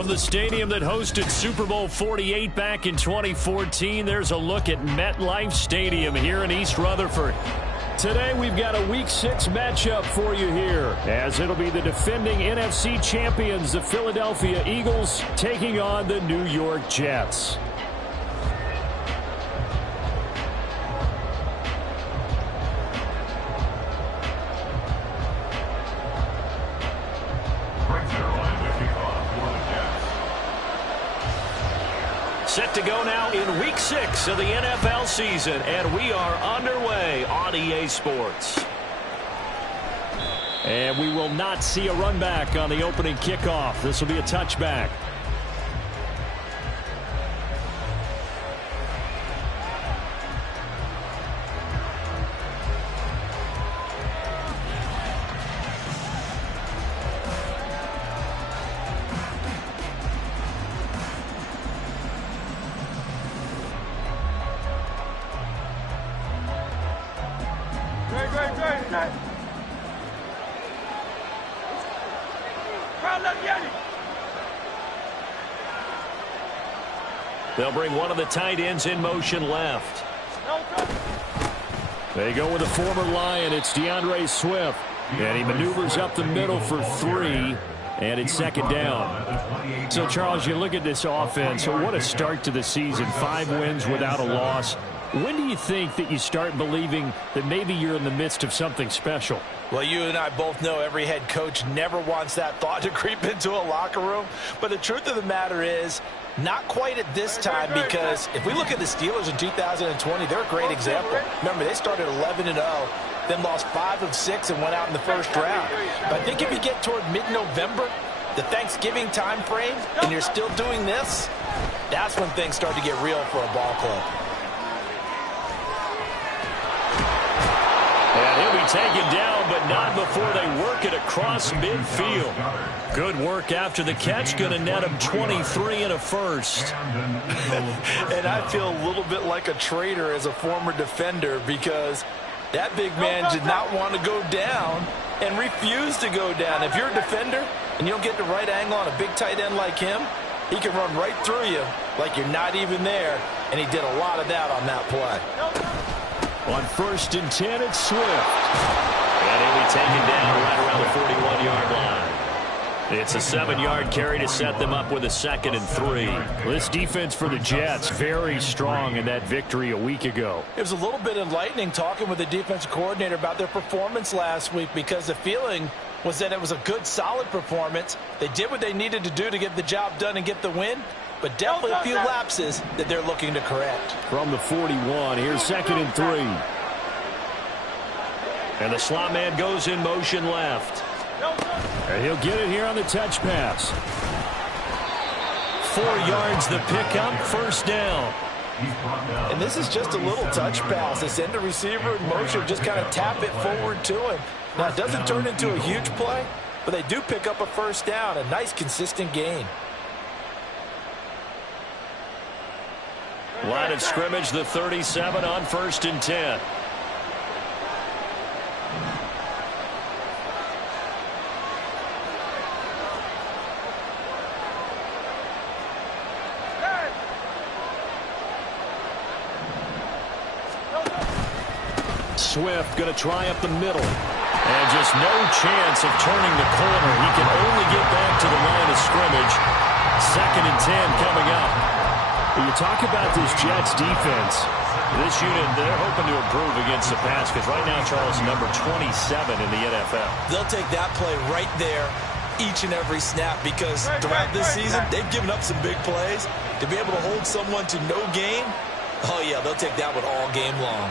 From the stadium that hosted Super Bowl 48 back in 2014, there's a look at MetLife Stadium here in East Rutherford. Today we've got a Week 6 matchup for you here, as it'll be the defending NFC champions, the Philadelphia Eagles, taking on the New York Jets. Set to go now in Week 6 of the NFL season, and we are underway on EA Sports. And we will not see a run back on the opening kickoff. This will be a touchback. They'll bring one of the tight ends in motion left. They go with a former Lion. It's DeAndre Swift. And he maneuvers up the middle for 3. And it's second down. So, Charles, you look at this offense. So what a start to the season. 5 wins without a loss. When do you think that you start believing that maybe you're in the midst of something special? Well, you and I both know every head coach never wants that thought to creep into a locker room. But the truth of the matter is, not quite at this time, because if we look at the Steelers in 2020, they're a great example. Remember, they started 11-0, then lost 5 of 6 and went out in the first round. But I think if you get toward mid-November, the Thanksgiving time frame, and you're still doing this, that's when things start to get real for a ball club. And he'll be taken down, but not before they work it across midfield. Good work after the catch. Going to net him 23 and a first. And I feel a little bit like a traitor as a former defender, because that big man did not want to go down and refused to go down. If you're a defender and you don't get the right angle on a big tight end like him, he can run right through you like you're not even there. And he did a lot of that on that play. On 1st and 10, it's Swift. And he'll be taken down right around the 41-yard line. It's a 7-yard carry to set them up with a 2nd and 3. This defense for the Jets, very strong in that victory a week ago. It was a little bit enlightening talking with the defensive coordinator about their performance last week, because the feeling was that it was a good, solid performance. They did what they needed to do to get the job done and get the win, but definitely a few lapses that they're looking to correct. From the 41, here's 2nd and 3. And the slot man goes in motion left. And he'll get it here on the touch pass. 4 yards the pickup, first down. And this is just a little touch pass. They send the receiver in motion, just kind of tap it forward to him. Now, it doesn't turn into a huge play, but they do pick up a first down, a nice, consistent gain. Line of scrimmage, the 37 on 1st and 10. Swift going to try up the middle. And just no chance of turning the corner. He can only get back to the line of scrimmage. 2nd and 10 coming up. When you talk about this Jets defense, this unit, they're hoping to improve against the pass, because right now, Charles, number 27 in the NFL. They'll take that play right there each and every snap, because throughout this season, they've given up some big plays. To be able to hold someone to no gain, oh yeah, they'll take that one all game long.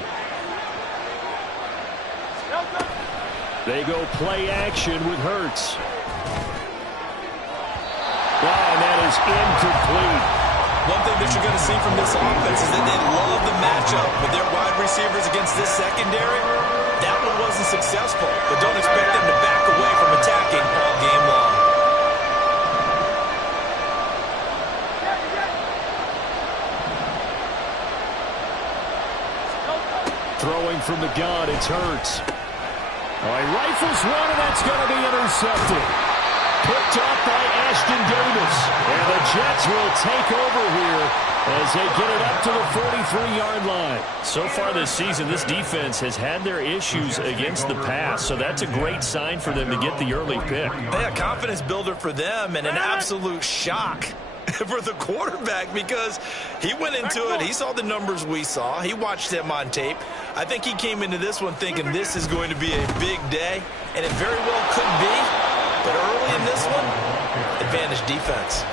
They go play action with Hurts. And that is incomplete. One thing that you're going to see from this offense is that they love the matchup with their wide receivers against this secondary. That one wasn't successful, but don't expect them to back away from attacking all game long. Throwing from the gun, it's Hurts. All right, rifles one, and that's going to be intercepted. picked off by Ashton Davis. And the Jets will take over here as they get it up to the 43-yard line. So far this season, this defense has had their issues against the pass, so that's a great sign for them to get the early pick. Yeah, confidence builder for them and an absolute shock for the quarterback because he went into it. He saw the numbers we saw. He watched them on tape. I think he came into this one thinking this is going to be a big day, and it very well could be. But early in this one, advantage defense.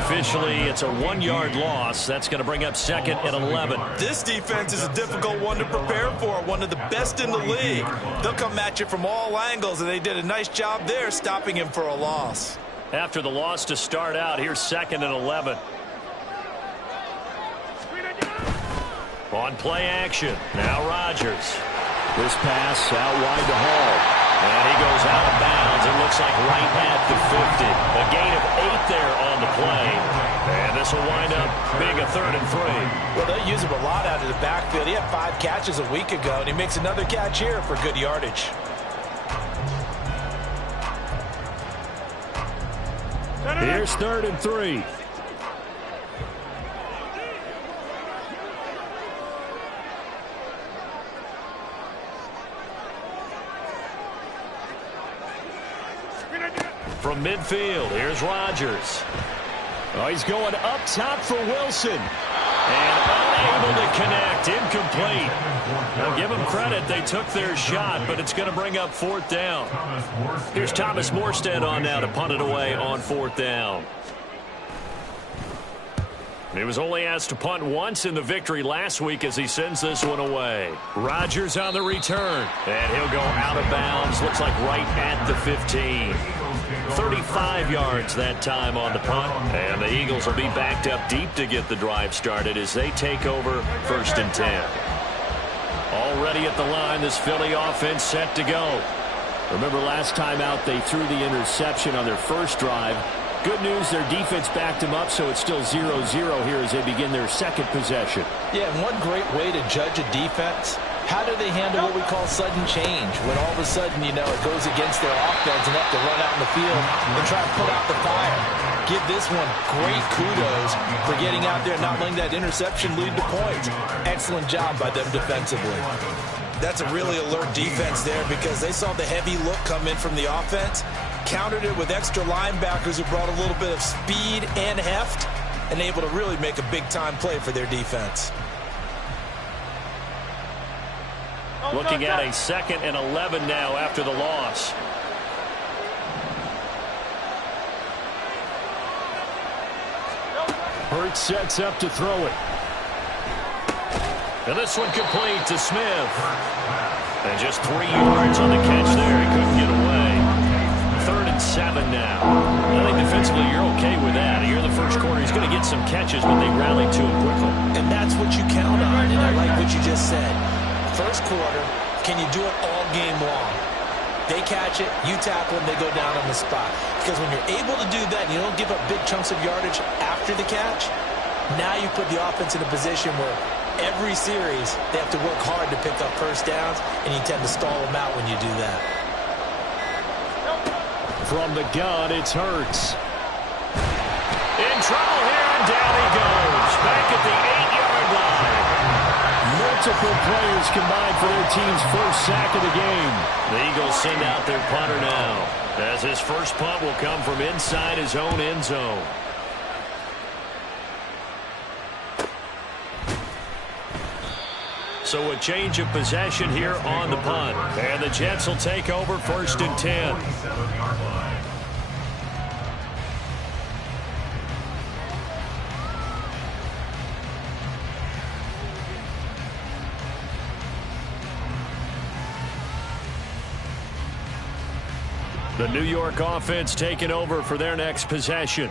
Officially, it's a 1-yard loss. That's going to bring up 2nd and 11. This defense is a difficult one to prepare for, one of the best in the league. They'll come at you from all angles, and they did a nice job there stopping him for a loss. After the loss to start out, here's 2nd and 11. On play action, now Rodgers. This pass out wide to Hall. And he goes out of bounds. It looks like right at the 50. A gain of 8 there on the play. And this will wind up being a 3rd and 3. Well, they'll use him a lot out of the backfield. He had 5 catches a week ago, and he makes another catch here for good yardage. Here's 3rd and 3. From midfield, here's Rodgers. Oh, he's going up top for Wilson. And unable to connect, incomplete. Now give them credit, they took their shot, but it's going to bring up 4th down. Here's Thomas Morstead on now to punt it away on 4th down. He was only asked to punt once in the victory last week as he sends this one away. Rodgers on the return. And he'll go out of bounds. Looks like right at the 15. 35 yards that time on the punt. And the Eagles will be backed up deep to get the drive started as they take over 1st and 10. Already at the line, this Philly offense set to go. Remember last time out they threw the interception on their first drive. Good news, their defense backed them up, so it's still 0-0 here as they begin their 2nd possession. Yeah, and one great way to judge a defense, how do they handle what we call sudden change? When all of a sudden, you know, it goes against their offense and have to run out in the field and try to put out the fire. Give this one great kudos for getting out there and not letting that interception lead to points. Excellent job by them defensively. That's a really alert defense there because they saw the heavy look come in from the offense, countered it with extra linebackers who brought a little bit of speed and heft, and able to really make a big-time play for their defense. Looking at a 2nd and 11 now after the loss. Hurts sets up to throw it. And this one complete to Smith. And just 3 yards on the catch there. He couldn't get away. 3rd and 7 now. I think defensively you're okay with that. Here in the first quarter, he's going to get some catches, but they rallied to him quickly. And that's what you count on, and I like what you just said. First quarter, can you do it all game long? They catch it, you tackle them, they go down on the spot. Because when you're able to do that, and you don't give up big chunks of yardage after the catch, now you put the offense in a position where every series they have to work hard to pick up first downs, and you tend to stall them out when you do that. From the gun, it's Hurts. In trouble here, and down he goes. Back at the 8-yard line. Multiple players combined for their team's first sack of the game. The Eagles send out their punter now, as his first punt will come from inside his own end zone. So a change of possession here on the punt. And the Jets will take over 1st and 10. The New York offense taking over for their next possession.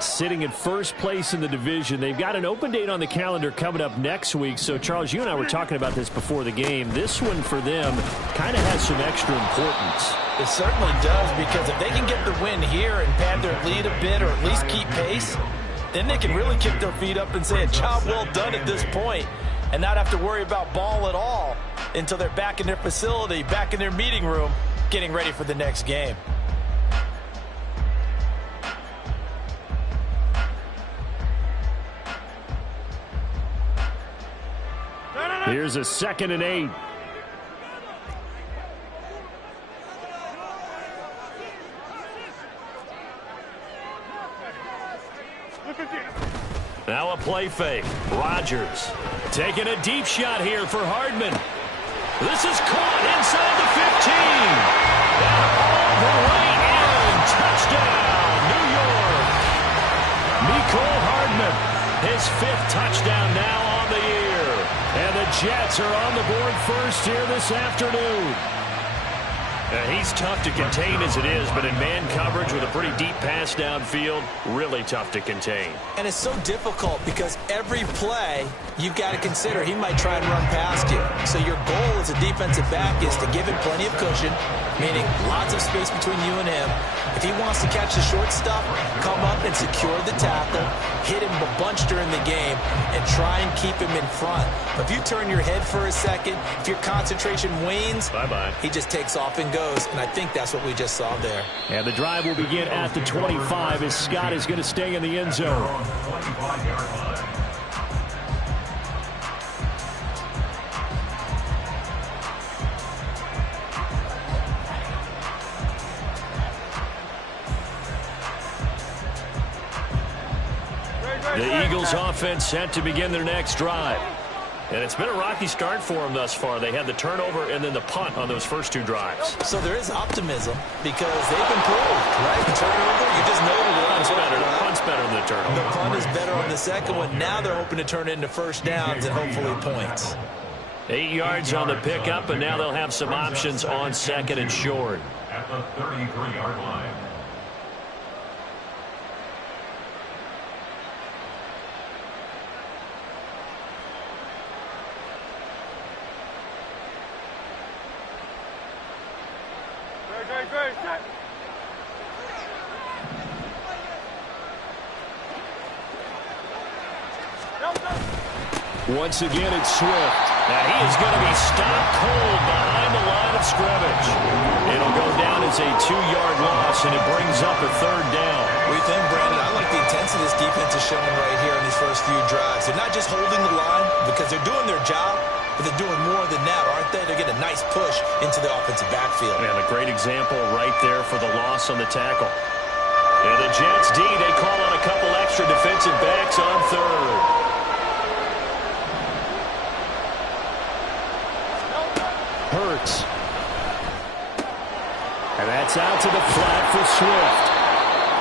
Sitting in first place in the division. They've got an open date on the calendar coming up next week. So, Charles, you and I were talking about this before the game. This one for them kind of has some extra importance. It certainly does, because if they can get the win here and pad their lead a bit or at least keep pace, then they can really kick their feet up and say a job well done at this point and not have to worry about ball at all until they're back in their facility, back in their meeting room, getting ready for the next game. Here's a 2nd and 8. Now a play fake. Rodgers taking a deep shot here for Hardman. This is caught inside the 15. And all the way in. Touchdown, New York. Mecole Hardman, his 5th touchdown now on the year. And the Jets are on the board first here this afternoon. He's tough to contain as it is, but in man coverage with a pretty deep pass downfield, really tough to contain. And it's so difficult because every play you've got to consider he might try and run past you. So your goal as a defensive back is to give him plenty of cushion, meaning lots of space between you and him. If he wants to catch the short stuff, come up and secure the tackle, hit him a bunch during the game, and try and keep him in front. But if you turn your head for a second, if your concentration wanes, bye-bye. He just takes off and goes, and I think that's what we just saw there. And the drive will begin at the 25 as Scott is going to stay in the end zone. The Eagles offense set to begin their next drive. And it's been a rocky start for them thus far. They had the turnover and then the punt on those first 2 drives. So there is optimism because they've improved, right? The turnover, you just noted it. The punt's better than the turnover. The punt is better on the second one. Now they're hoping to turn it into first downs and hopefully points. 8 yards on the pickup, and now they'll have some options on 2nd and short. At the 33-yard line. Once again, it's Swift. Now he is going to be stopped cold behind the line of scrimmage. It'll go down as a 2-yard loss, and it brings up a 3rd down. What do you think, Brandon? I like the intensity this defense is showing right here in these first few drives. They're not just holding the line because they're doing their job, but they're doing more than that, aren't they? They're getting a nice push into the offensive backfield. And a great example right there for the loss on the tackle. And the Jets D, they call on a couple extra defensive backs on 3rd. Hurts. And that's out to the flat for Swift.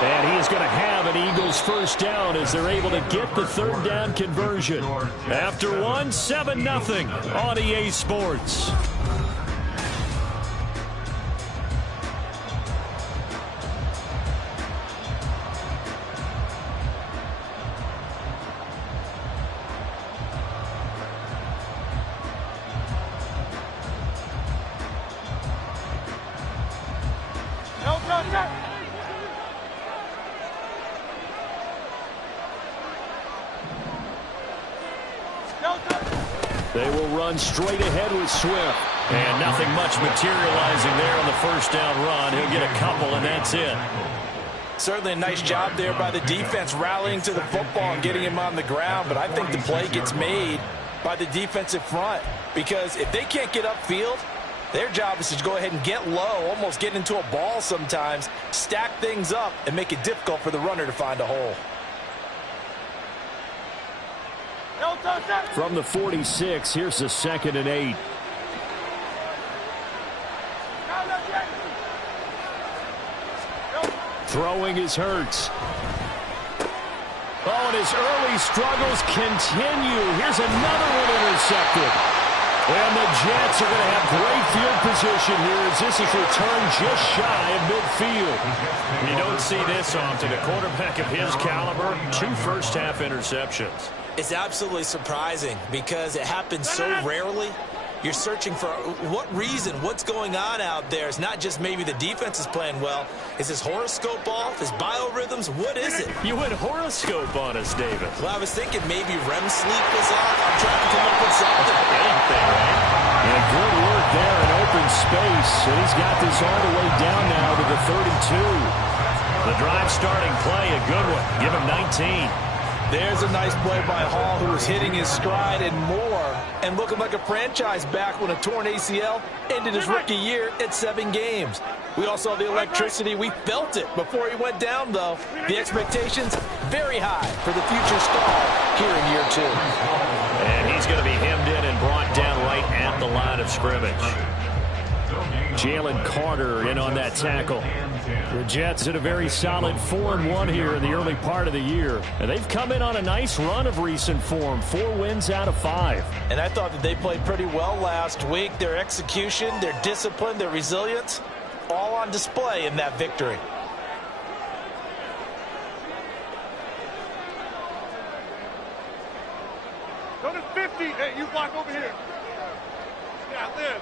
And he is going to have an Eagles first down as they're able to get the 3rd down conversion. After 1, 7-0 on EA Sports. They will run straight ahead with Swift. And nothing much materializing there on the first down run. He'll get a couple, and that's it. Certainly a nice job there by the defense rallying to the football and getting him on the ground. But I think the play gets made by the defensive front. Because if they can't get upfield, their job is to go ahead and get low, almost get into a ball sometimes, stack things up, and make it difficult for the runner to find a hole. From the 46, here's the 2nd and 8. Throwing is Hurts. Oh, and his early struggles continue. Here's another one intercepted. And the Jets are going to have great field position here as this is returned just shy of midfield. You don't see this often. A quarterback of his caliber, 2 first-half interceptions. It's absolutely surprising because it happens so rarely. You're searching for what reason, what's going on out there. It's not just maybe the defense is playing well. Is his horoscope off? His biorhythms? What is it? You went horoscope on us, David. Well, I was thinking maybe REM sleep was off. I'm trying to come up with something. Anything, right? And good work there in open space. And he's got this all the way down now to the 32. The drive starting play, a good one. Give him 19. There's a nice play by Hall, who was hitting his stride and more, and looking like a franchise back when a torn ACL ended his rookie year at 7 games. We all saw the electricity. We felt it before he went down, though. The expectations very high for the future star here in year 2. And he's going to be hemmed in and brought down right at the line of scrimmage. Jalen Carter in on that tackle. The Jets had a very solid 4-1 here in the early part of the year. And they've come in on a nice run of recent form. 4 wins out of 5. And I thought that they played pretty well last week. Their execution, their discipline, their resilience, all on display in that victory. Go to 50. Hey, you block over here. Yeah, live.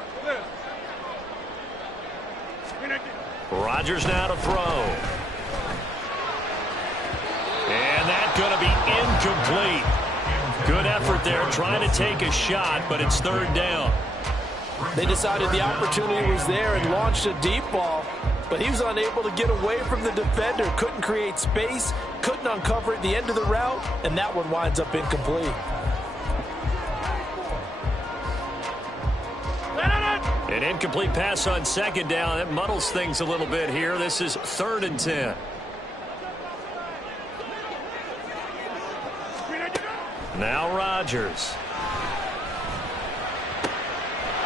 Rodgers now to throw. And that's going to be incomplete. Good effort there trying to take a shot, but it's 3rd down. They decided the opportunity was there and launched a deep ball, but he was unable to get away from the defender. Couldn't create space, couldn't uncover at the end of the route, and that one winds up incomplete. An incomplete pass on 2nd down. That muddles things a little bit here. This is 3rd and 10. Now Rodgers.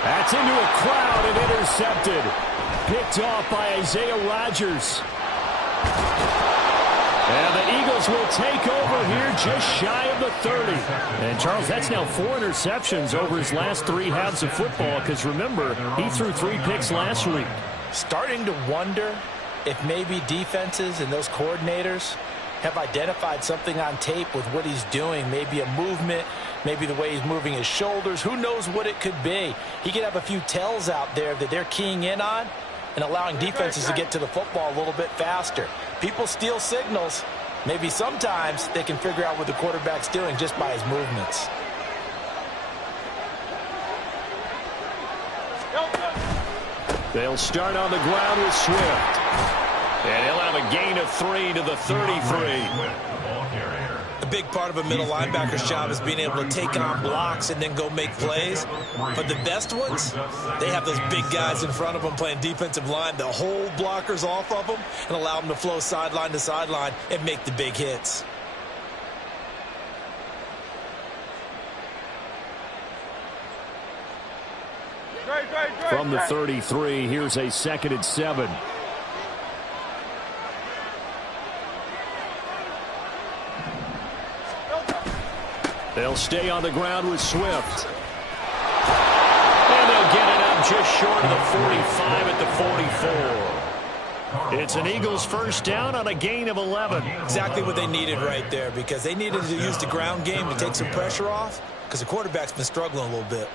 That's into a crowd and intercepted. Picked off by Isaiah Rodgers. And the Eagles will take over here just shy of the 30. And, Charles, that's now 4 interceptions over his last 3 halves of football because, remember, he threw 3 picks last week. Starting to wonder if maybe defenses and those coordinators have identified something on tape with what he's doing. Maybe a movement, maybe the way he's moving his shoulders. Who knows what it could be? He could have a few tells out there that they're keying in on and allowing defenses to get to the football a little bit faster. People steal signals. Maybe sometimes they can figure out what the quarterback's doing just by his movements. They'll start on the ground with Swift. And he'll have a gain of 3 to the 33. A big part of a middle linebacker's job is being able to take on blocks and then go make plays. But the best ones, they have those big guys in front of them playing defensive line that hold blockers off of them and allow them to flow sideline to sideline and make the big hits. From the 33, here's a 2nd and 7. They'll stay on the ground with Swift. And they'll get it up just short of the 45 at the 44. It's an Eagles 1st down on a gain of 11. Exactly what they needed right there, because they needed to use the ground game to take some pressure off because the quarterback's been struggling a little bit.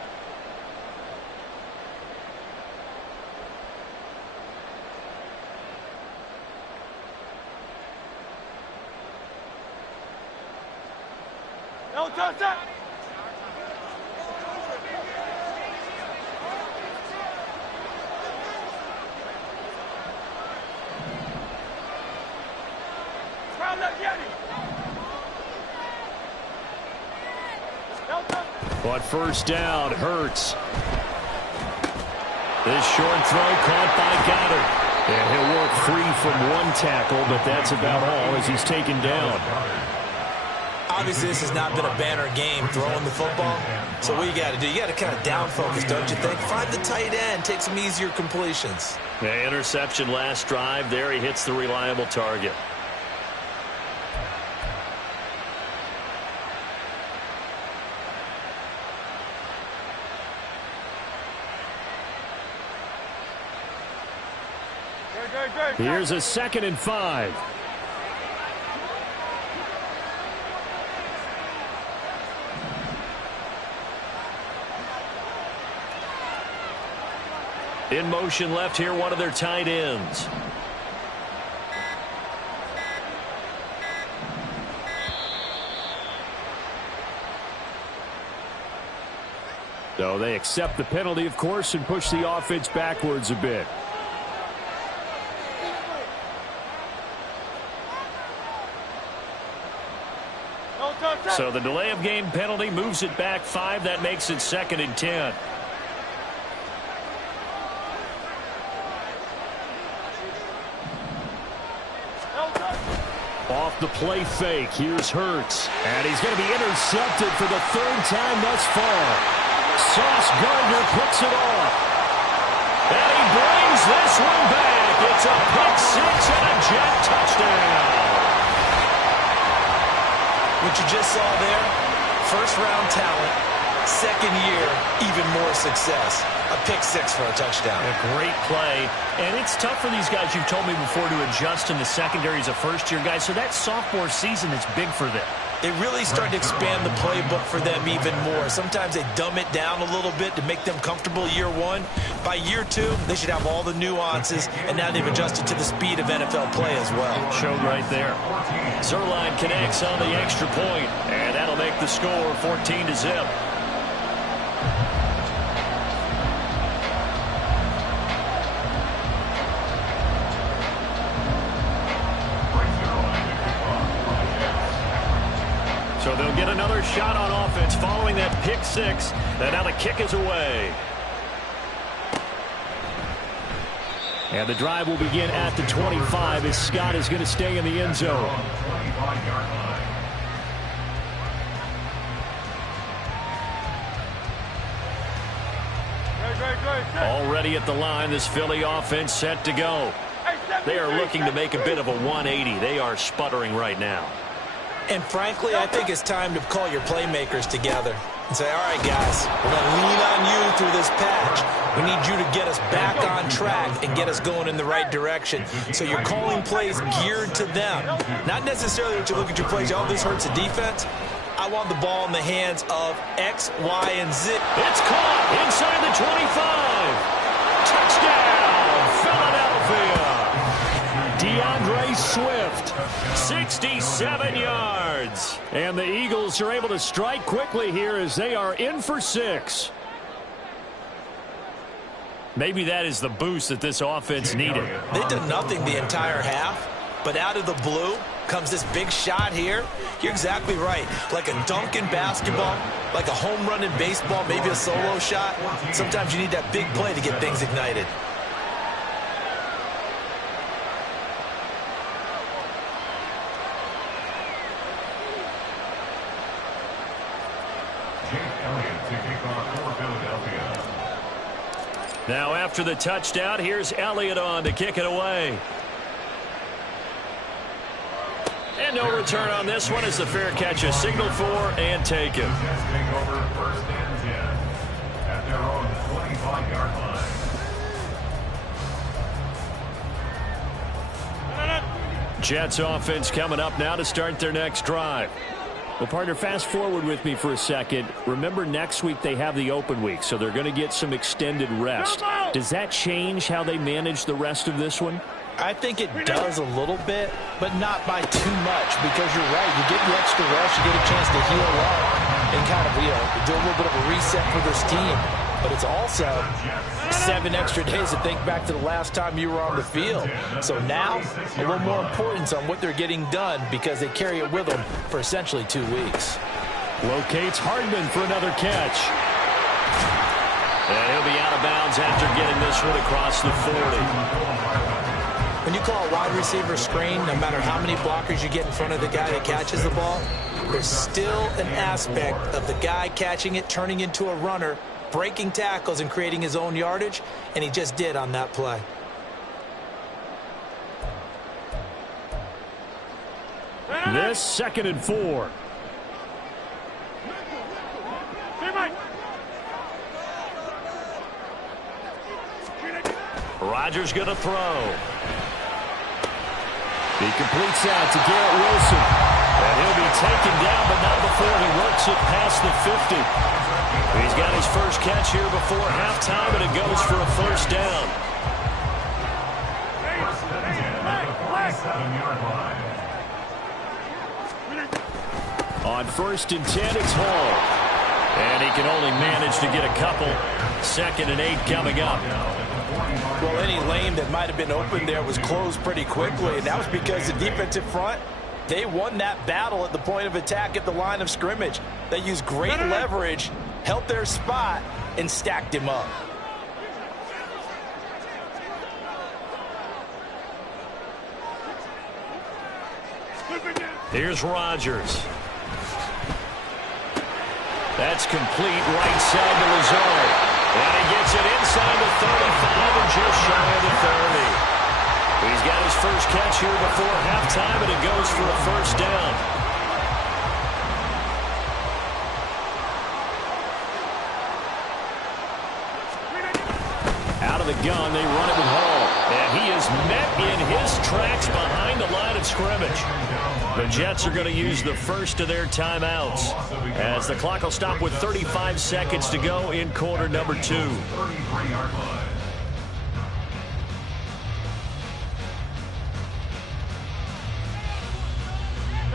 But 1st down, Hurts. This short throw caught by Goddard. And he'll work free from 1 tackle, but that's about all as he's taken down. Obviously, this has not been a banner game throwing the football. So what you got to do, you got to kind of down focus, don't you think? Find the tight end, take some easier completions. The interception last drive. There he hits the reliable target. Here's a 2nd and 5. In motion left here, one of their tight ends. So they accept the penalty, of course, and push the offense backwards a bit. So the delay of game penalty moves it back 5. That makes it 2nd and 10. Off the play fake. Here's Hurts. And he's going to be intercepted for the 3rd time thus far. Sauce Gardner picks it off. And he brings this one back. It's a pick 6 and a Jet touchdown. What you just saw there, first-round talent, 2nd year, even more success. A pick 6 for a touchdown. A great play. And it's tough for these guys, you've told me before, to adjust in the secondary as a first-year guy. So that sophomore season is big for them. They really start to expand the playbook for them even more. Sometimes they dumb it down a little bit to make them comfortable year 1. By year 2, they should have all the nuances, and now they've adjusted to the speed of NFL play as well. Showed right there. Zuerlein connects on the extra point, and that'll make the score 14-0. So they'll get another shot on offense following that pick 6. And now the kick is away. And the drive will begin at the 25 as Scott is going to stay in the end zone. Already at the line, this Philly offense set to go. They are looking to make a bit of a 180. They are sputtering right now. And frankly, I think it's time to call your playmakers together and say, all right, guys, we're going to lean on you through this patch. We need you to get us back on track and get us going in the right direction. So you're calling plays geared to them. Not necessarily when you look at your plays, oh, this hurts the defense. I want the ball in the hands of X, Y, and Z. It's caught inside the 25. Touchdown, Philadelphia. DeAndre Swift, 67 yards. And the Eagles are able to strike quickly here as they are in for 6. Maybe that is the boost that this offense needed. They did nothing the entire half, but out of the blue comes this big shot here. You're exactly right. Like a dunk in basketball, like a home run in baseball, maybe a solo shot. Sometimes you need that big play to get things ignited. Now after the touchdown, here's Elliott on to kick it away. And no return on this one as the fair catch is signaled for and taken. Testing over 1st and 10 at their own 25-yard line. Jets offense coming up now to start their next drive. Well, partner, fast forward with me for a second. Remember, next week they have the open week, so they're going to get some extended rest. Does that change how they manage the rest of this one? I think it does a little bit, but not by too much, because you're right. You get the extra rest, you get a chance to heal up and kind of, do a little bit of a reset for this team. But it's also 7 extra days to think back to the last time you were on the field. So now, a little more importance on what they're getting done because they carry it with them for essentially 2 weeks. Locates Hardman for another catch. And he'll be out of bounds after getting this one across the 40. When you call a wide receiver screen, no matter how many blockers you get in front of the guy that catches the ball, there's still an aspect of the guy catching it, turning into a runner, breaking tackles and creating his own yardage, and he just did on that play. This 2nd and 4. Rodgers going to throw. He completes out to Garrett Wilson. And he'll be taken down, but not before he works it past the 50. He's got his first catch here before halftime, and it goes for a 1st down. On 1st and 10, it's Hall. And he can only manage to get a couple. 2nd and 8 coming up. Well, any lane that might have been open there was closed pretty quickly, and that was because the defensive front They won that battle at the point of attack at the line of scrimmage. They used great leverage, held their spot, and stacked him up. Here's Rodgers. That's complete right side to Lazard. And he gets it inside the 35 and just shy of the 30. He's got his first catch here before halftime, and it goes for a first down. Out of the gun, they run it with Hall. And he is met in his tracks behind the line of scrimmage. The Jets are going to use the first of their timeouts as the clock will stop with 35 seconds to go in quarter number 2.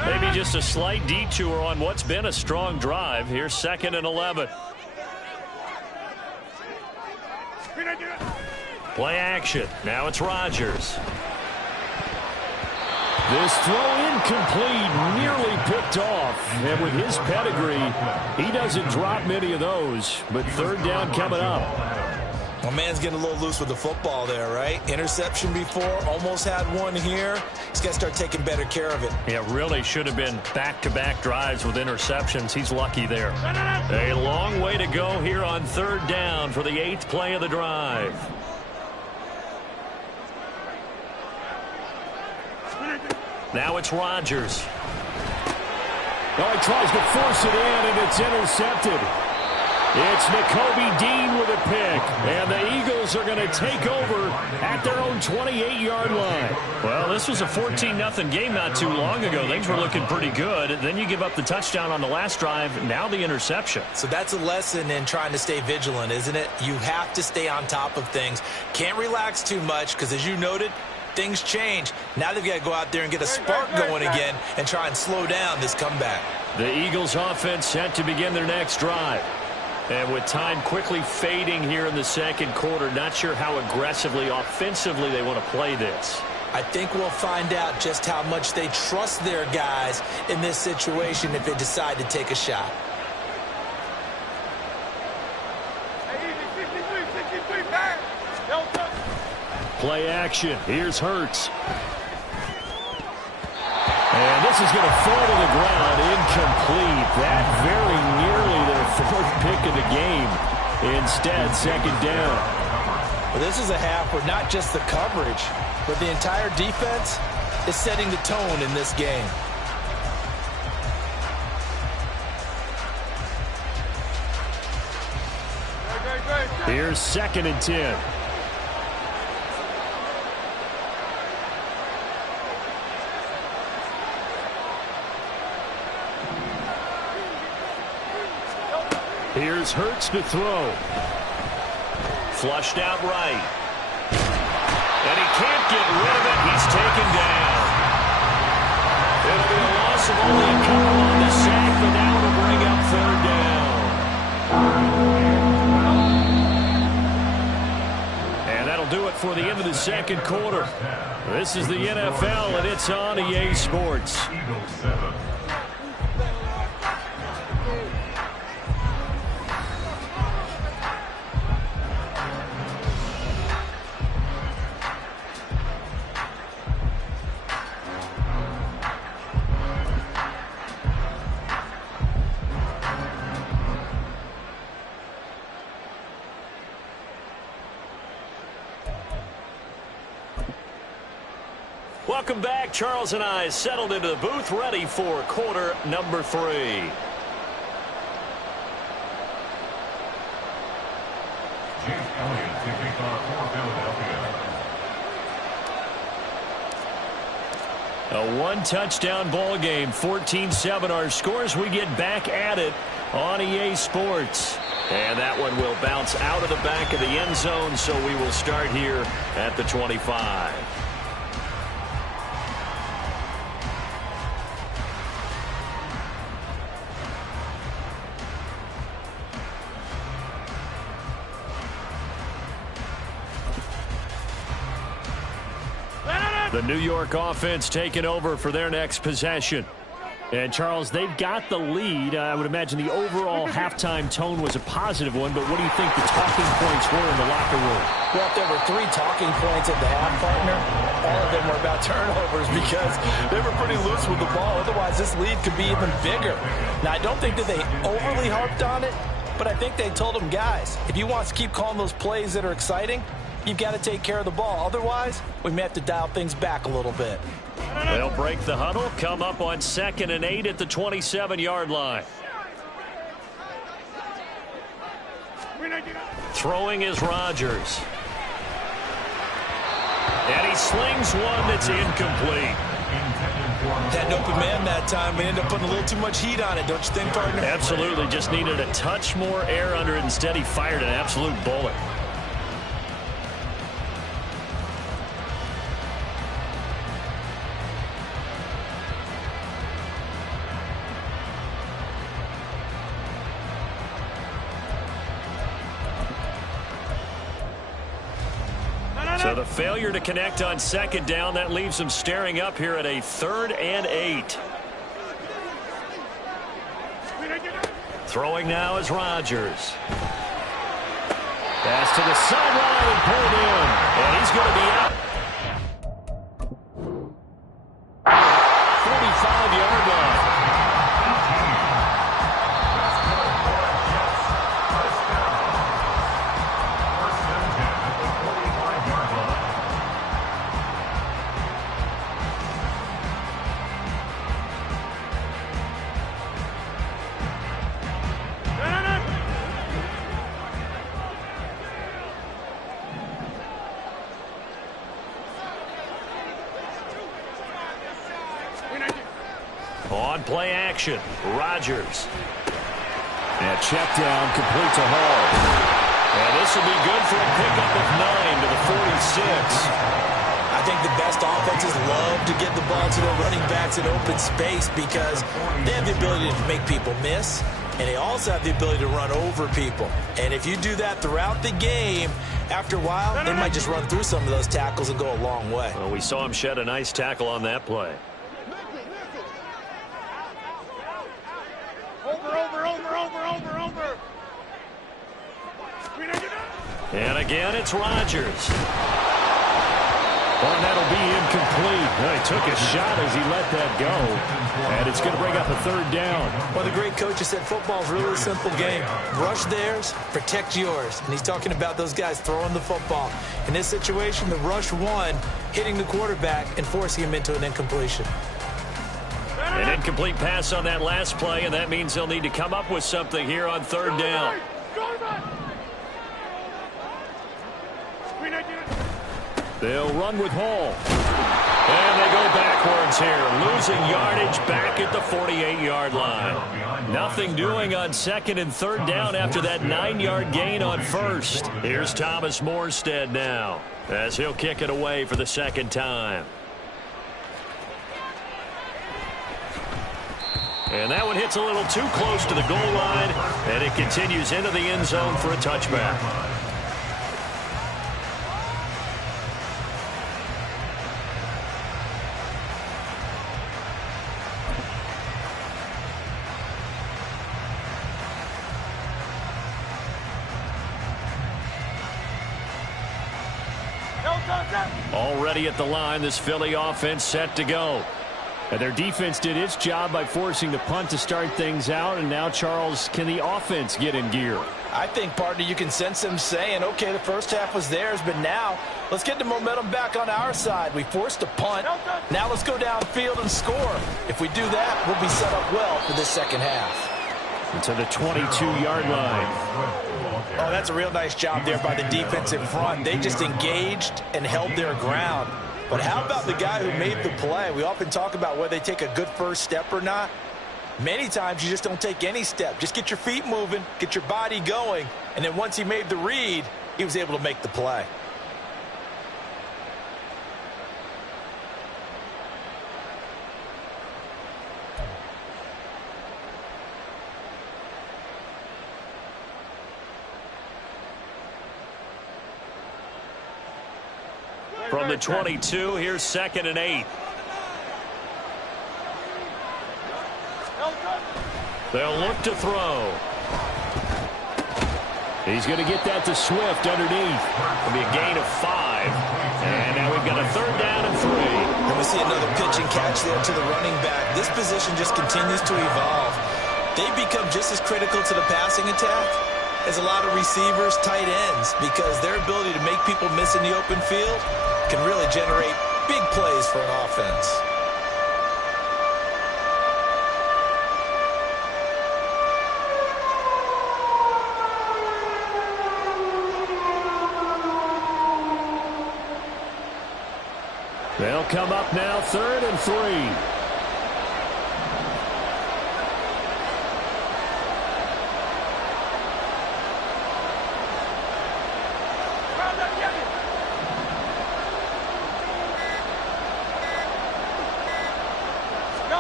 Maybe just a slight detour on what's been a strong drive. Here's 2nd and 11. Play action. Now it's Rodgers. This throw incomplete, nearly picked off. And with his pedigree, he doesn't drop many of those. But third down coming up. My man's getting a little loose with the football there, right? Interception before, almost had one here. He's got to start taking better care of it. Yeah, really should have been back-to-back drives with interceptions. He's lucky there. A long way to go here on third down for the 8th play of the drive. Now it's Rodgers. Oh, he tries to force it in, and it's intercepted. It's Nakobe Dean with a pick, and the Eagles are going to take over at their own 28-yard line. Well, this was a 14-0 game not too long ago. Things were looking pretty good. Then you give up the touchdown on the last drive, now the interception. So that's a lesson in trying to stay vigilant, isn't it? You have to stay on top of things. Can't relax too much because, as you noted, things change. Now they've got to go out there and get a spark going again and try and slow down this comeback. The Eagles offense set to begin their next drive. And with time quickly fading here in the second quarter, not sure how aggressively, offensively they want to play this. I think we'll find out just how much they trust their guys in this situation if they decide to take a shot. Play action. Here's Hurts. And this is going to fall to the ground. Incomplete. That very nearly their 4th pick of the game. Instead, 2nd down. Well, this is a half where not just the coverage, but the entire defense is setting the tone in this game. Here's 2nd and 10. Here's Hurts to throw. Flushed out right. And he can't get rid of it. He's taken down. It'll be a loss of only a couple on the sack, but now it'll bring up 3rd down. And that'll do it for the end of the second quarter. This is the NFL, and it's on EA Sports. Welcome back. Charles and I settled into the booth, ready for quarter number 3. Chase Elliott taking off for Philadelphia. A one-touchdown ball game, 14-7 our scores. We get back at it on EA Sports. And that one will bounce out of the back of the end zone, so we will start here at the 25. The New York offense taking over for their next possession. And, Charles, they've got the lead. I would imagine the overall halftime tone was a positive one, but what do you think the talking points were in the locker room? Well, if there were 3 talking points at the half, partner, all of them were about turnovers because they were pretty loose with the ball. Otherwise, this lead could be even bigger. Now, I don't think that they overly harped on it, but I think they told them, guys, if you want to keep calling those plays that are exciting, you've got to take care of the ball. Otherwise, we may have to dial things back a little bit. They'll break the huddle, come up on 2nd and 8 at the 27-yard line. Throwing is Rodgers. And he slings one that's incomplete. Had an open man that time. We ended up putting a little too much heat on it, don't you think, partner? Absolutely. Just needed a touch more air under it. Instead, he fired an absolute bullet. So the failure to connect on 2nd down, that leaves them staring up here at a 3rd and 8. Throwing now is Rodgers. Pass to the sideline and pulled in. And he's going to be out. 45-yard line. On play action, Rodgers. And check down, complete to Hall. And this will be good for a pickup of 9 to the 46. I think the best offenses love to get the ball to their running backs in open space because they have the ability to make people miss, and they also have the ability to run over people. And if you do that throughout the game, after a while, they might just run through some of those tackles and go a long way. Well, we saw him shed a nice tackle on that play. Over. And again, it's Rodgers. Well, and that'll be incomplete. Well, he took a shot as he let that go. And it's going to bring up a 3rd down. Well, the great coach has said football is really a simple game. Rush theirs, protect yours. And he's talking about those guys throwing the football. In this situation, the rush one, hitting the quarterback and forcing him into an incompletion. An incomplete pass on that last play, and that means they'll need to come up with something here on 3rd down. They'll run with Hall. And they go backwards here, losing yardage back at the 48-yard line. Nothing doing on 2nd and 3rd down after that 9-yard gain on 1st. Here's Thomas Morstead now as he'll kick it away for the 2nd time. And that one hits a little too close to the goal line, and it continues into the end zone for a touchback. Already at the line, this Philly offense set to go. And their defense did its job by forcing the punt to start things out. And now, Charles, can the offense get in gear? I think, partner, you can sense them saying, okay, the first half was theirs, but now let's get the momentum back on our side. We forced a punt. Now let's go downfield and score. If we do that, we'll be set up well for this 2nd half. To the 22-yard line. Oh, that's a real nice job there by the defense in front. They just engaged and held their ground. But how about the guy who made the play? We often talk about whether they take a good first step or not. Many times you just don't take any step. Just get your feet moving, get your body going, and then once he made the read, he was able to make the play. From the 22, here's 2nd and 8. They'll look to throw. He's going to get that to Swift underneath. It'll be a gain of 5. And now we've got a 3rd down and 3. And we see another pitch and catch there to the running back. This position just continues to evolve. They've become just as critical to the passing attack as a lot of receivers, tight ends, because their ability to make people miss in the open field can really generate big plays for an offense. They'll come up now 3rd and 3.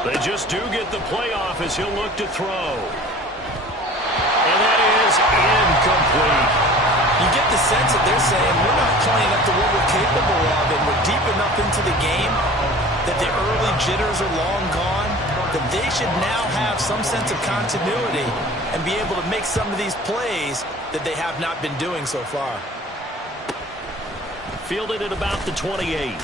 They just do get the playoff as he'll look to throw. And that is incomplete. You get the sense that they're saying we're not playing up to what we're capable of, and we're deep enough into the game that the early jitters are long gone, that they should now have some sense of continuity and be able to make some of these plays that they have not been doing so far. Fielded at about the 28.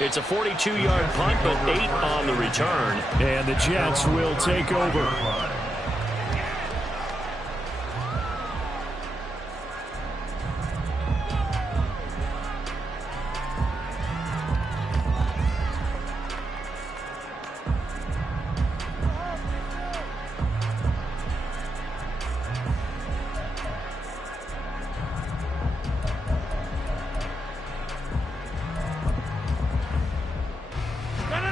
It's a 42-yard punt, but 8 on the return. And the Jets will take over.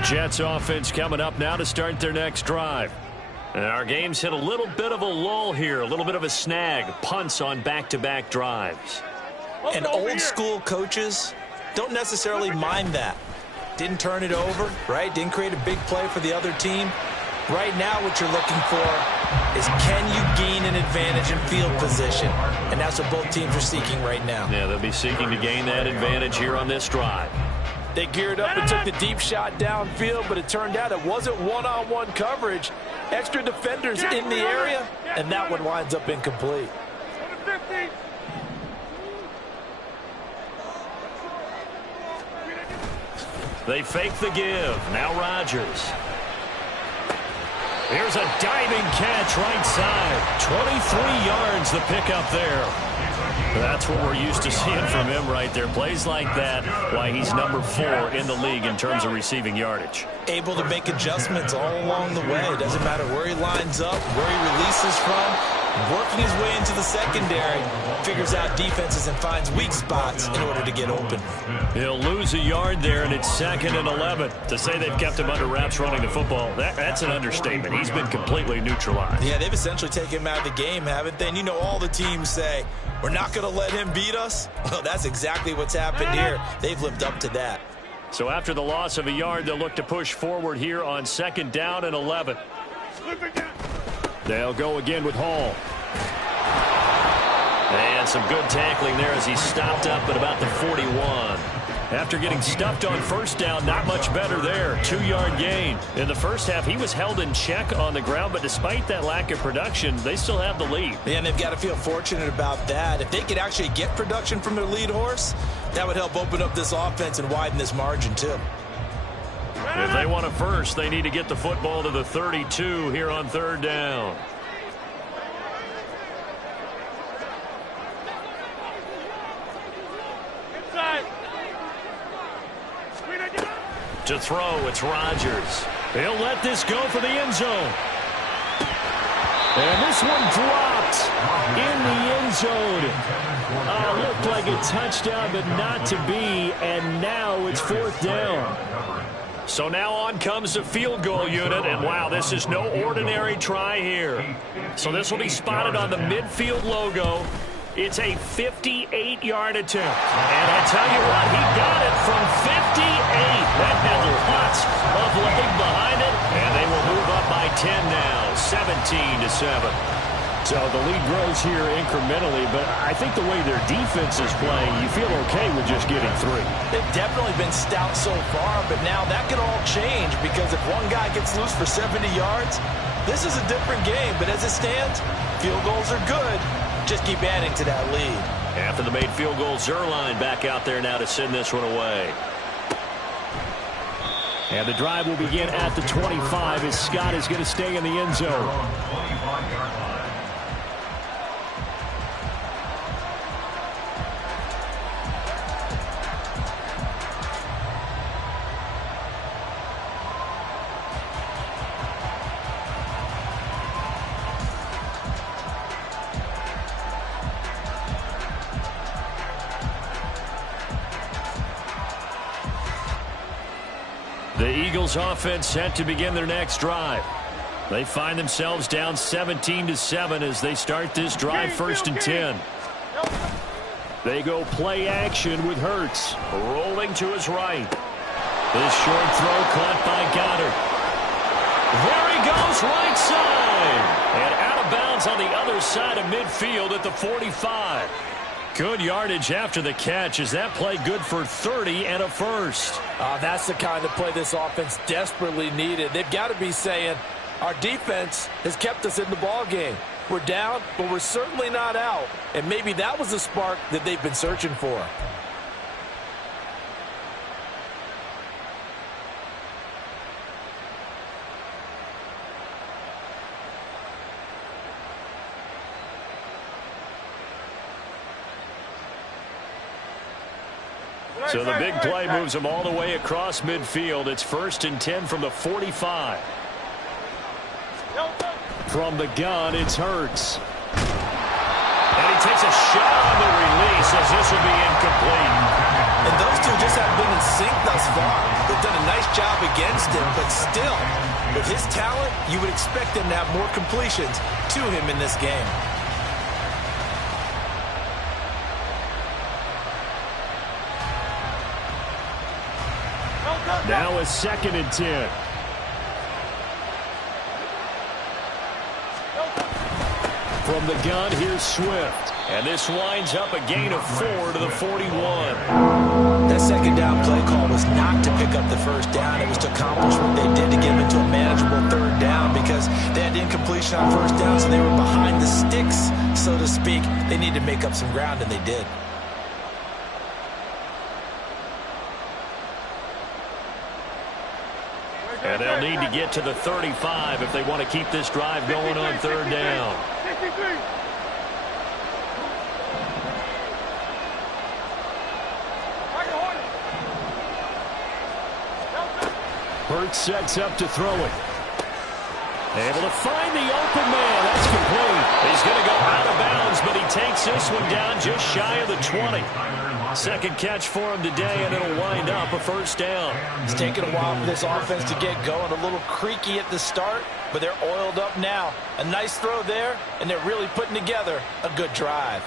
Jets offense coming up now to start their next drive. And our game's hit a little bit of a lull here, a little bit of a snag. Punts on back-to-back drives. And old-school coaches don't necessarily mind that. Didn't turn it over, right? Didn't create a big play for the other team. Right now what you're looking for is can you gain an advantage in field position? And that's what both teams are seeking right now. Yeah, they'll be seeking to gain that advantage here on this drive. They geared up and took the deep shot downfield, but it turned out it wasn't one-on-one coverage. Extra defenders in the area, and that one winds up incomplete. They fake the give. Now Rodgers. Here's a diving catch right side. 23 yards the pickup there. That's what we're used to seeing from him right there. Plays like that, why he's number 4 in the league in terms of receiving yardage. Able to make adjustments all along the way. Doesn't matter where he lines up, where he releases from. Working his way into the secondary, figures out defenses and finds weak spots in order to get open. He'll lose a yard there, and it's 2nd and 11. To say they've kept him under wraps running the football, that's an understatement. He's been completely neutralized. Yeah, they've essentially taken him out of the game, haven't they? And you know all the teams say, we're not going to let him beat us. Well, that's exactly what's happened here. They've lived up to that. So after the loss of a yard, they'll look to push forward here on 2nd down and 11. They'll go again with Hall. And some good tackling there as he stopped up at about the 41. After getting stuffed on 1st down, not much better there. 2-yard gain. In the first half, he was held in check on the ground, but despite that lack of production, they still have the lead. Yeah, and they've got to feel fortunate about that. If they could actually get production from their lead horse, that would help open up this offense and widen this margin too. If they want a first, they need to get the football to the 32 here on 3rd down. To throw, it's Rodgers. He'll let this go for the end zone. And this one dropped in the end zone. Looked like a touchdown, but not to be. And now it's 4th down. So now on comes the field goal unit. And wow, this is no ordinary try here. So this will be spotted on the midfield logo. It's a 58-yard attempt. And I tell you what, he got it from 58. That had lots of leg behind it. And they will move up by 10 now, 17-7. So the lead grows here incrementally, but I think the way their defense is playing, you feel okay with just getting 3. They've definitely been stout so far, but now that could all change because if one guy gets loose for 70 yards, this is a different game. But as it stands, field goals are good. Just keep adding to that lead. After the made field goal, Zuerlein back out there now to send this one away. And the drive will begin at the 25 as Scott is going to stay in the end zone. The Eagles offense set to begin their next drive. They find themselves down 17-7 as they start this drive, 1st and 10. They go play action with Hurts. Rolling to his right. This short throw caught by Goddard. There he goes, right side. And out of bounds on the other side of midfield at the 45. Good yardage after the catch. Is that play good for 30 and a first? That's the kind of play this offense desperately needed. They've got to be saying, our defense has kept us in the ball game. We're down, but we're certainly not out. And maybe that was the spark that they've been searching for. So the big play moves them all the way across midfield. It's 1st and 10 from the 45. From the gun, it's Hurts. And he takes a shot on the release as this will be incomplete. And those two just haven't been in sync thus far. They've done a nice job against him, but still, with his talent, you would expect him to have more completions to him in this game. Now a 2nd and 10. From the gun, here's Swift. And this winds up a gain of 4 to the 41. That second down play call was not to pick up the first down. It was to accomplish what they did to get them into a manageable 3rd down because they had incompletion on 1st down, so they were behind the sticks, so to speak. They needed to make up some ground, and they did. And they'll need to get to the 35 if they want to keep this drive going on 3rd down. Hurts sets up to throw it. Able to find the open man. That's complete. He's going to go out of bounds, but he takes this one down just shy of the 20. 2nd catch for him today, and it'll wind up a 1st down. It's taken a while for this offense to get going. A little creaky at the start, but they're oiled up now. A nice throw there, and they're really putting together a good drive.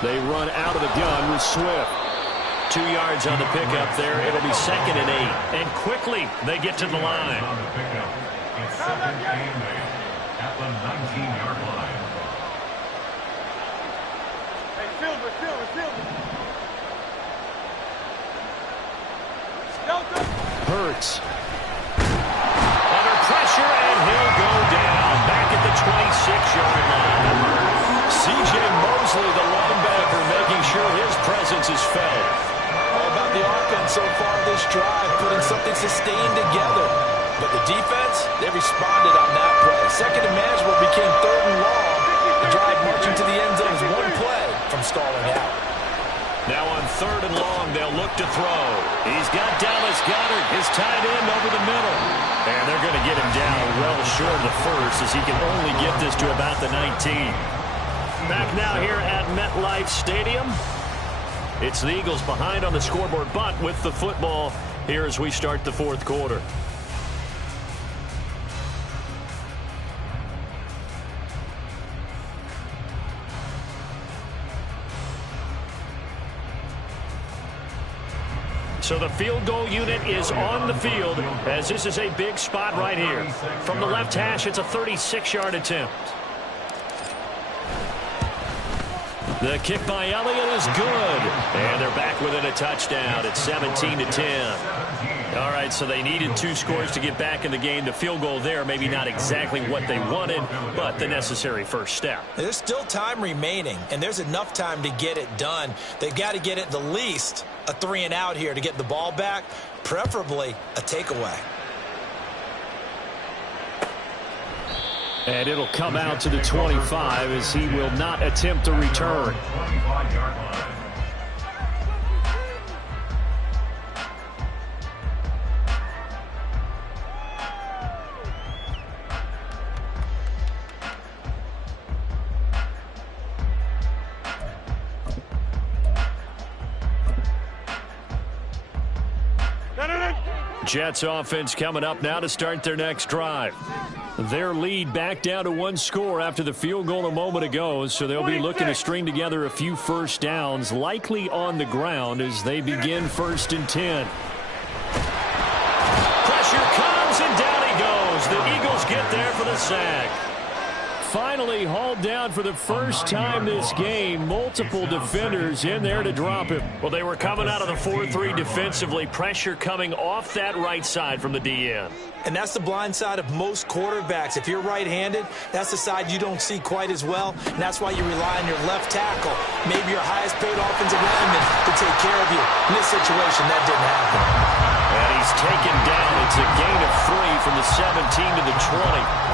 They run out of the gun with Swift. 2 yards on the pickup there. It'll be 2nd and 8. And quickly they get to the line. On the pickup, it's 2nd and 8 at the 19-yard line. Hey, Silver. Hurts. Under pressure, and he'll go down. Back at the 26-yard line. C.J. Mosley, the linebacker, making sure his presence is felt. All about the offense so far this drive, putting something sustained together. But the defense, they responded on that play. 2nd and manageable became 3rd and long. The drive marching to the end zone is one play from stalling out. Now on 3rd and long, they'll look to throw. He's got Dallas Goedert, his tight end, over the middle. And they're going to get him down well short of the first as he can only get this to about the 19. Back now here at MetLife Stadium. It's the Eagles behind on the scoreboard, but with the football here as we start the 4th quarter. So the field goal unit is on the field as this is a big spot right here. From the left hash, it's a 36-yard attempt. The kick by Elliott is good. And they're back within a touchdown at 17-10. All right, so they needed 2 scores to get back in the game. The field goal there, maybe not exactly what they wanted, but the necessary first step. There's still time remaining, and there's enough time to get it done. They've got to get it the least a 3-and-out here to get the ball back, preferably a takeaway. And it'll come out to the 25 as he will not attempt a return. Jets offense coming up now to start their next drive. Their lead back down to 1 score after the field goal a moment ago, so they'll be looking to string together a few first downs, likely on the ground as they begin 1st and 10. Pressure comes, and down he goes. The Eagles get there for the sack. Finally hauled down for the first time this game. Multiple defenders in there to drop him. Well, they were coming out of the 4-3 defensively. Pressure coming off that right side from the DN. And that's the blind side of most quarterbacks. If you're right-handed, that's the side you don't see quite as well. And that's why you rely on your left tackle, maybe your highest-paid offensive lineman, to take care of you. In this situation, that didn't happen. And he's taken down. It's a gain of 3 from the 17 to the 20.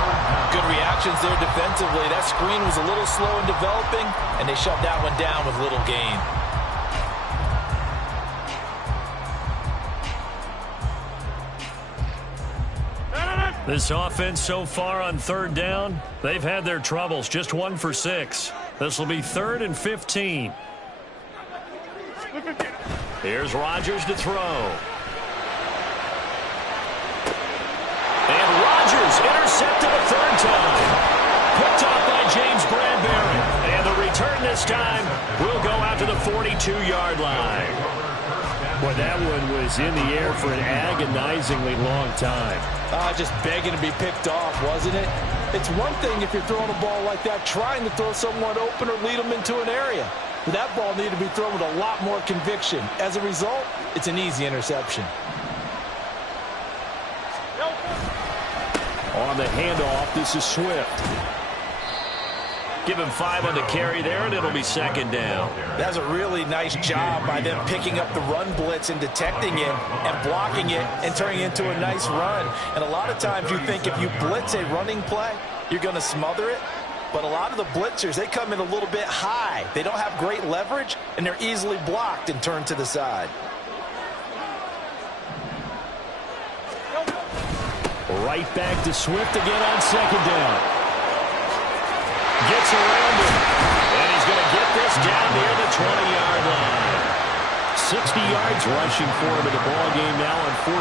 Good reactions there defensively. That screen was a little slow in developing, and they shut that one down with little gain. This offense so far on 3rd down, they've had their troubles. Just 1 for 6. This will be 3rd and 15. Here's Rodgers to throw. And Rodgers intercepted a 3rd time. Picked off by James Bradbury. And the return this time will go out to the 42-yard line. Boy, that one was in the air for an agonizingly long time. Just begging to be picked off, wasn't it? It's one thing if you're throwing a ball like that, trying to throw someone open or lead them into an area. But that ball needed to be thrown with a lot more conviction. As a result, it's an easy interception. On the handoff, this is Swift. Give him 5 on the carry there, and it'll be 2nd down. That's a really nice job by them picking up the run blitz and detecting it and blocking it and turning it into a nice run. And a lot of times you think if you blitz a running play, you're going to smother it. But a lot of the blitzers, they come in a little bit high. They don't have great leverage, and they're easily blocked and turned to the side. Right back to Swift again on 2nd down. Gets around him, and he's going to get this down near the 20-yard line. 60 yards rushing for him in the ballgame now on 14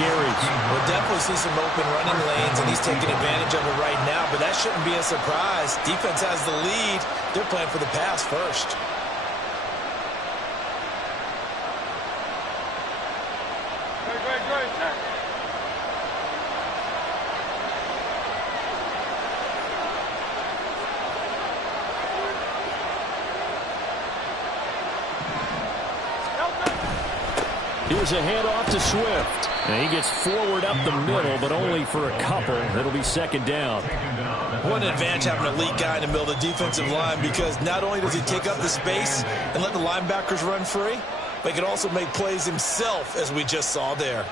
carries. We'll definitely see some open running lanes, and he's taking advantage of it right now, but that shouldn't be a surprise. Defense has the lead. They're playing for the pass first. Here's a handoff to Swift. And he gets forward up the middle, but only for a couple. It'll be 2nd down. What an advantage having an elite guy in the middle of the defensive line, because not only does he take up the space and let the linebackers run free, but he can also make plays himself, as we just saw there.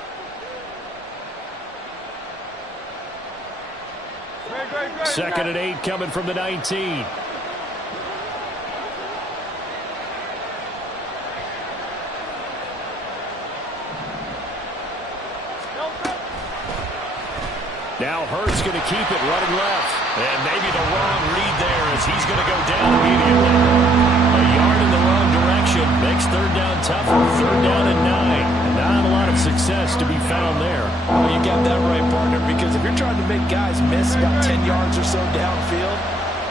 Second and 8 coming from the 19. Now Hurts going to keep it running left. And maybe the wrong read there as he's going to go down immediately. A yard in the wrong direction. Makes 3rd down tougher. 3rd down and 9. Not a lot of success to be found there. Well, you got that right, partner, because if you're trying to make guys miss about 10 yards or so downfield,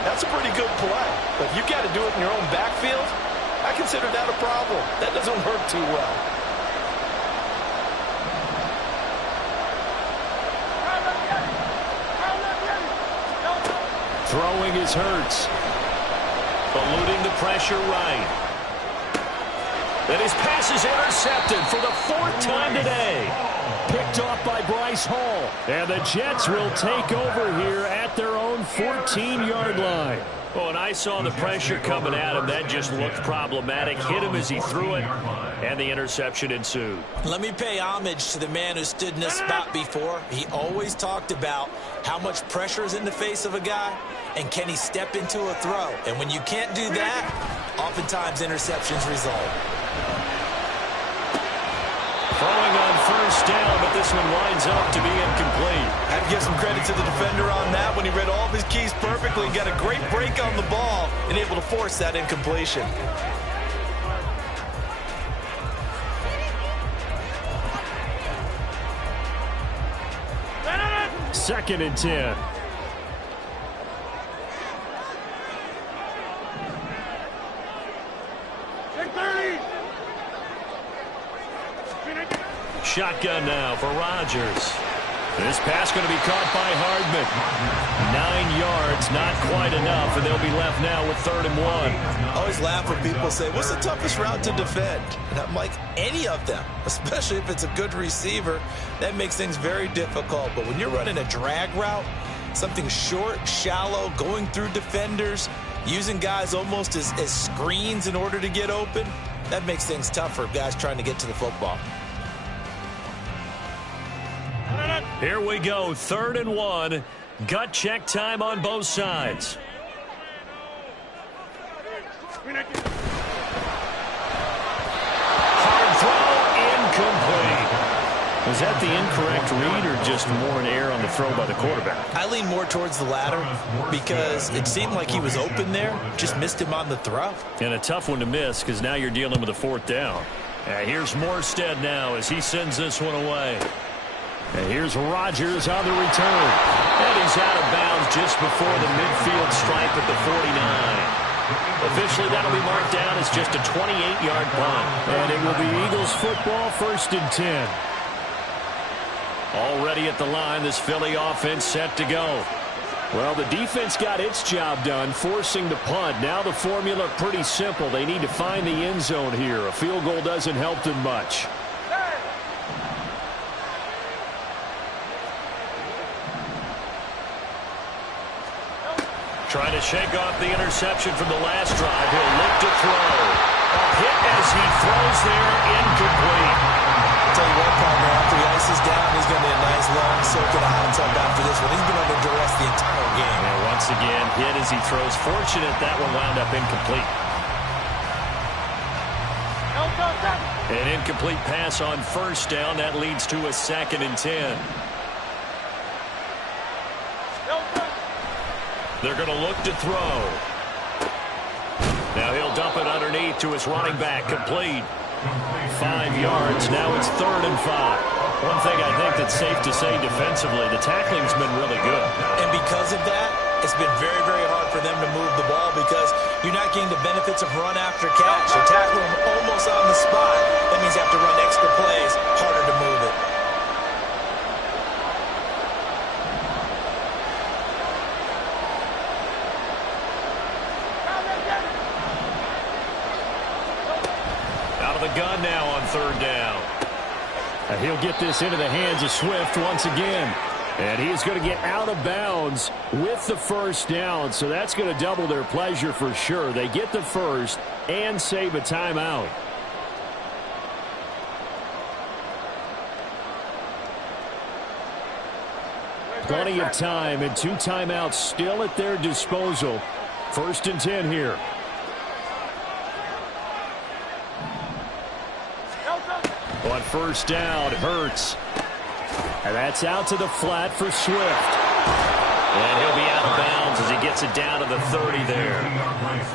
that's a pretty good play. But if you've got to do it in your own backfield, I consider that a problem. That doesn't work too well. Throwing is Hurts. Eluding the pressure right. And his pass is intercepted for the 4th time today. Picked off by Bryce Hall. And the Jets will take over here at their own 14-yard line. Oh, and I saw the pressure coming at him. That just looked problematic. Hit him as he threw it, and the interception ensued. Let me pay homage to the man who stood in this spot before. He always talked about how much pressure is in the face of a guy, and can he step into a throw. And when you can't do that, oftentimes interceptions result. Throwing on first down, but this one winds up to be incomplete. I have to give some credit to the defender on that when he read all of his keys perfectly, got a great break on the ball, and able to force that incompletion. Second and 10. Shotgun now for Rodgers. This pass going to be caught by Hardman. 9 yards, not quite enough, and they'll be left now with 3rd and 1. I always laugh when people say, what's the toughest route to defend? And I'm like, any of them, especially if it's a good receiver. That makes things very difficult. But when you're running a drag route, something short, shallow, going through defenders, using guys almost as screens in order to get open, that makes things tough for guys trying to get to the football. Here we go, 3rd and 1. Gut check time on both sides. Hard throw, incomplete. Was that the incorrect read or just more an error on the throw by the quarterback? I lean more towards the latter because it seemed like he was open there, just missed him on the throw. And a tough one to miss because now you're dealing with a 4th down. Here's Morstead now as he sends this one away. And here's Rodgers on the return. And he's out of bounds just before the midfield stripe at the 49. Officially, that'll be marked down as just a 28-yard punt. And it will be Eagles football, 1st and 10. Already at the line, this Philly offense set to go. Well, the defense got its job done, forcing the punt. Now the formula pretty simple. They need to find the end zone here. A field goal doesn't help them much. Trying to shake off the interception from the last drive. He'll look to throw. A hit as he throws there, incomplete. I'll tell you what, partner, after the ice is down, he's going to be a nice long soaking hot tub after this one. He's been under duress the entire game. And once again, hit as he throws. Fortunate that one wound up incomplete. An incomplete pass on first down. That leads to a 2nd and 10. They're going to look to throw. Now he'll dump it underneath to his running back. Complete. 5 yards. Now it's 3rd and 5. One thing I think that's safe to say defensively, the tackling's been really good. And because of that, it's been very, very hard for them to move the ball because you're not getting the benefits of run after catch. You tackle them almost on the spot. That means you have to run extra plays, harder to move it. The gun now on 3rd down. And he'll get this into the hands of Swift once again. And he's going to get out of bounds with the 1st down. So that's going to double their pleasure for sure. They get the 1st and save a timeout. Plenty of time and 2 timeouts still at their disposal. 1st and 10 here. On 1st down, Hurts. And that's out to the flat for Swift. And he'll be out of bounds as he gets it down to the 30 there.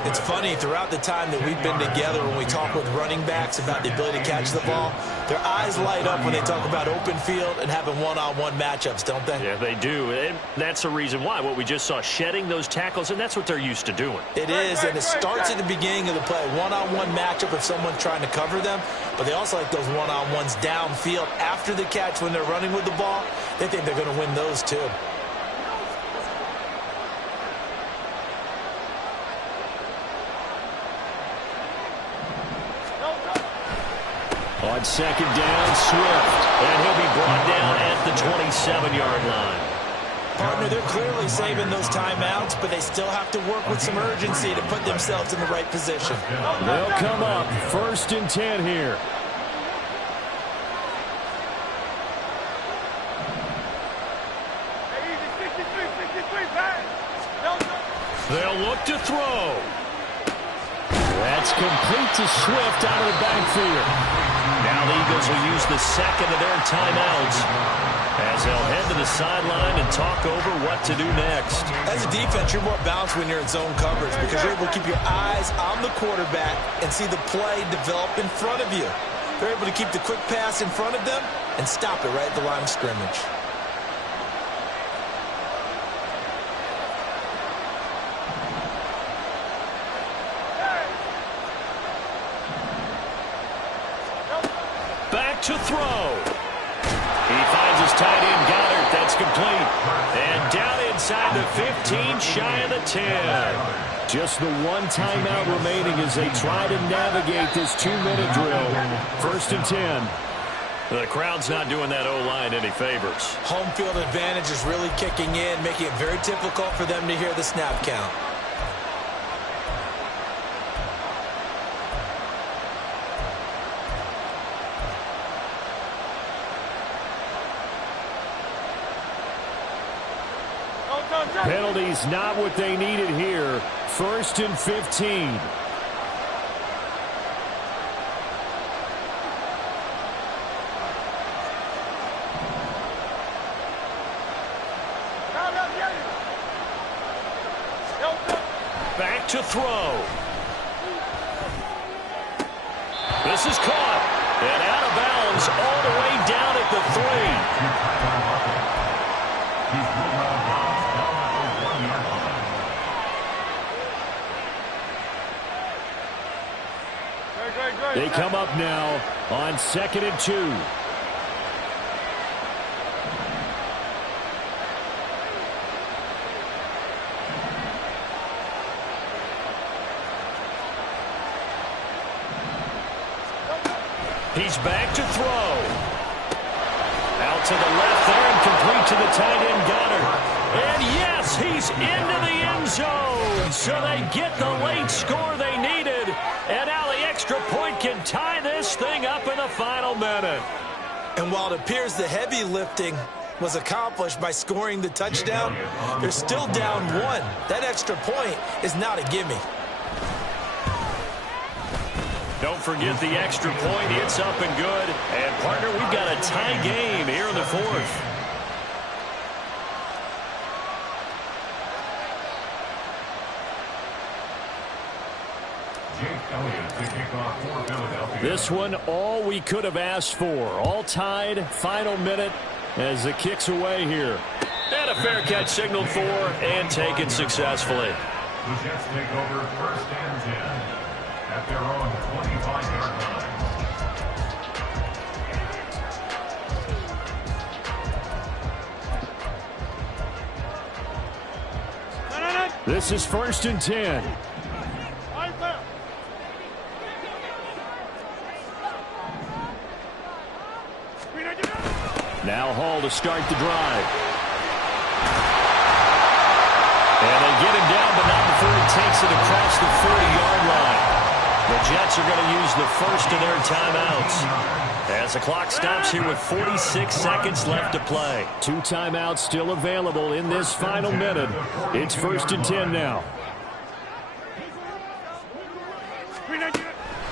It's funny, throughout the time that we've been together, when we talk with running backs about the ability to catch the ball, their eyes light up when they talk about open field and having one-on-one matchups, don't they? Yeah, they do. And that's the reason why. What we just saw, shedding those tackles, and that's what they're used to doing. It is, and it starts at the beginning of the play. One-on-one matchup if someone's trying to cover them, but they also like those one-on-ones downfield after the catch when they're running with the ball. They think they're going to win those too. On second down, Swift. And he'll be brought down at the 27-yard line. Partner, they're clearly saving those timeouts, but they still have to work with some urgency to put themselves in the right position. They'll come up 1st and 10 here. They'll look to throw. That's complete to Swift out of the backfield. Now the Eagles will use the second of their timeouts as they'll head to the sideline and talk over what to do next. As a defense, you're more balanced when you're in zone coverage because you're able to keep your eyes on the quarterback and see the play develop in front of you. They're able to keep the quick pass in front of them and stop it right at the line of scrimmage. Back to throw. He finds his tight end, Goddard. That's complete. And down inside the 15, shy of the 10. Just the one timeout remaining as they try to navigate this 2-minute drill. 1st and 10. The crowd's not doing that O-line any favors. Home field advantage is really kicking in, making it very difficult for them to hear the snap count. Penalties not what they needed here. 1st and 15. Back to throw. This is caught. And out of bounds all the way down at the 3. They come up now on 2nd and 2. He's back to throw. Out to the left there and complete to the tight end, Goddard. And yes, he's into the end zone. So they get the late score they needed. And now the extra point can tie this thing up in the final minute. And while it appears the heavy lifting was accomplished by scoring the touchdown, they're still down 1. That extra point is not a gimme. Don't forget the extra point. It's up and good. And, partner, we've got a tie game here in the 4th. This one, all we could have asked for. All tied, final minute as the kick's away here. And a fair catch signaled for and taken successfully. The Jets take over 1st and 10 at their own 25-yard line. This is 1st and 10. Now Hall to start the drive. And they get him down, but not before he takes it across the 40-yard line. The Jets are going to use the first of their timeouts as the clock stops here with 46 seconds left to play. 2 timeouts still available in this final minute. It's 1st and 10 now.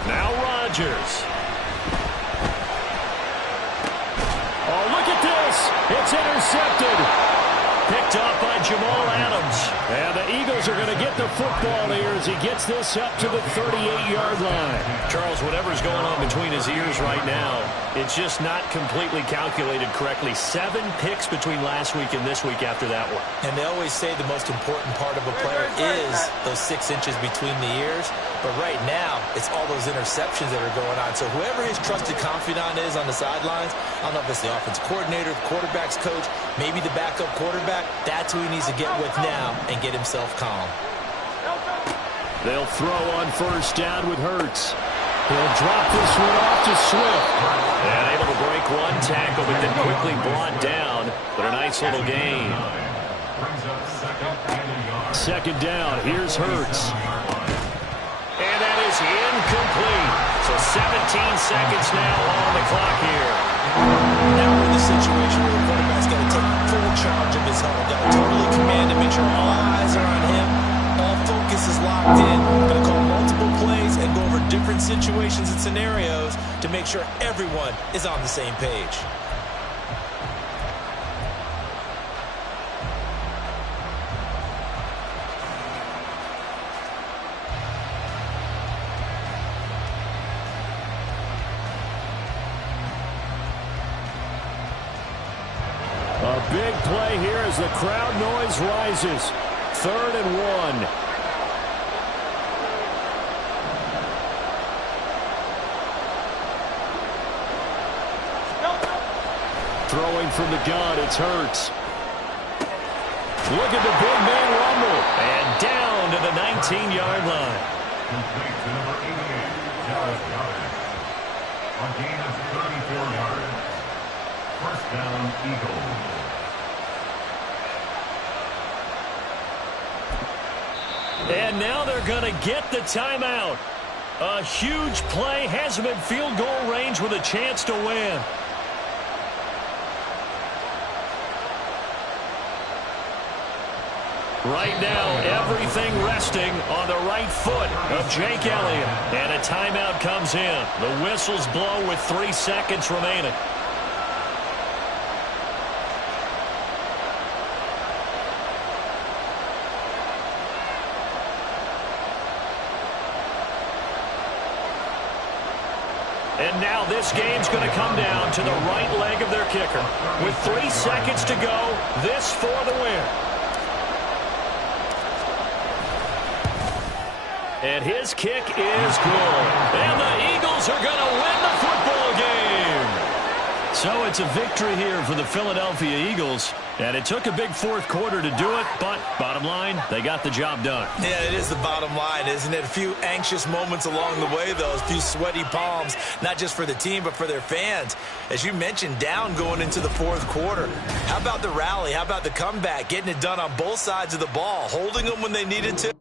Now Rodgers. Oh, look at this. It's intercepted. Picked up by Jamal Adams. And the Eagles are going to get the football here as he gets this up to the 38-yard line. Charles, whatever's going on between his ears right now, it's just not completely calculated correctly. 7 picks between last week and this week after that one. And they always say the most important part of a player is those 6 inches between the ears. But right now, it's all those interceptions that are going on. So whoever his trusted confidant is on the sidelines, I don't know if it's the offense coordinator, the quarterback's coach, maybe the backup quarterback, that's who he needs to get with now and get himself calm. They'll throw on first down with Hurts. He'll drop this one off to Swift. And able to break one tackle, but then quickly brought down. But a nice little gain. Second down. Here's Hurts. And that is incomplete. So 17 seconds now on the clock here. Now we're in the situation where the quarterback's got to take full charge of his huddle. Got to totally command and make sure all eyes are on him. All focus is locked in. Going to call multiple plays and go over different situations and scenarios to make sure everyone is on the same page. A big play here as the crowd noise rises. 3rd and 1. Throwing from the gun, it's Hurts. Look at the big man rumble. And down to the 19-yard line. Complete to number 88, Dallas Goedert. A gain of 34 yards. First down, Eagles. And now they're going to get the timeout. A huge play has them in field goal range with a chance to win. Right now, everything resting on the right foot of Jake Elliott. And a timeout comes in. The whistles blow with 3 seconds remaining. And now this game's going to come down to the right leg of their kicker. With 3 seconds to go, this for the win. And his kick is good. And the Eagles are going to win the football game. So it's a victory here for the Philadelphia Eagles. And it took a big 4th quarter to do it, but bottom line, they got the job done. Yeah, it is the bottom line, isn't it? A few anxious moments along the way, though. A few sweaty palms, not just for the team, but for their fans. As you mentioned, down going into the 4th quarter. How about the rally? How about the comeback? Getting it done on both sides of the ball, holding them when they needed to.